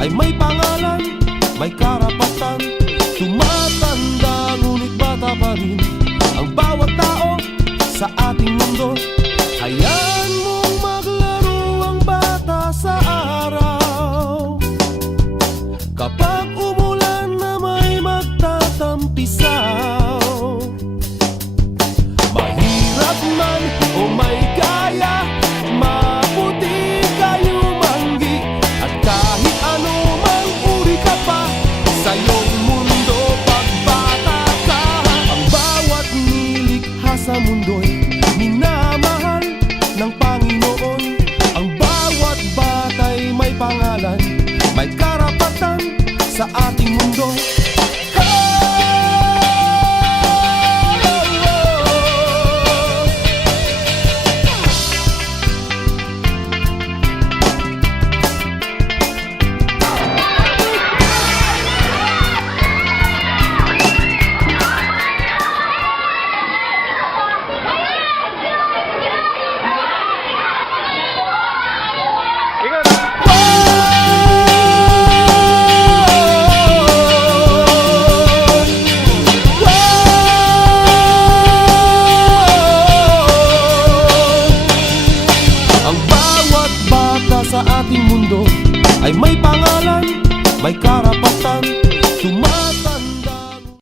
ay may pangalan, may karapatan. Tumatanda ngunit bata pa rin ang bawat tao sa ating mundo. Hayaan mong maglaro ang bata sa araw. Kapag sa ating mundo ating mundo ay may pangalan, may karapatan